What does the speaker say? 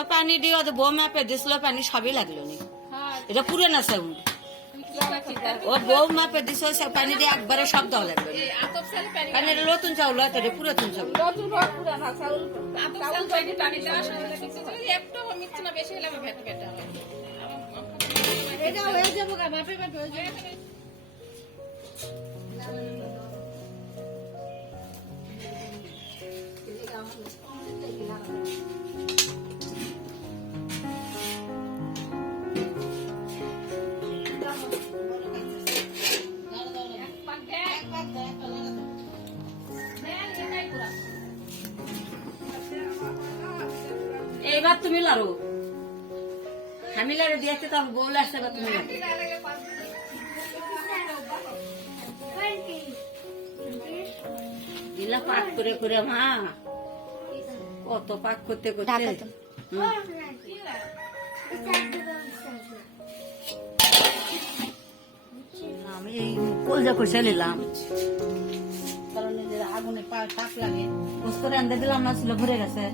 ওই পানি দিয়ে বউ মাপে দিছিল পানি সবই লাগলো নি এটা পুরে না সাউন্ড ও বউ মাপে দিছ পানি দিয়ে একবারে সব দেওয়া লাগবে পানি নতুন চাউল হয় তো পুরাতন চাউল এইবার তুমি লাড়ো আমি লাড়ে দিয়েছি তো বউ আসতে এবার তুমি দিলা পাক করে করে মা কত পাক করতে করতে আমি এই কলজা কষে নিলাম কারণ আগুনে পাক লাগে বুঝতে রান্ধে দিলাম না ছিল ভরে গেছে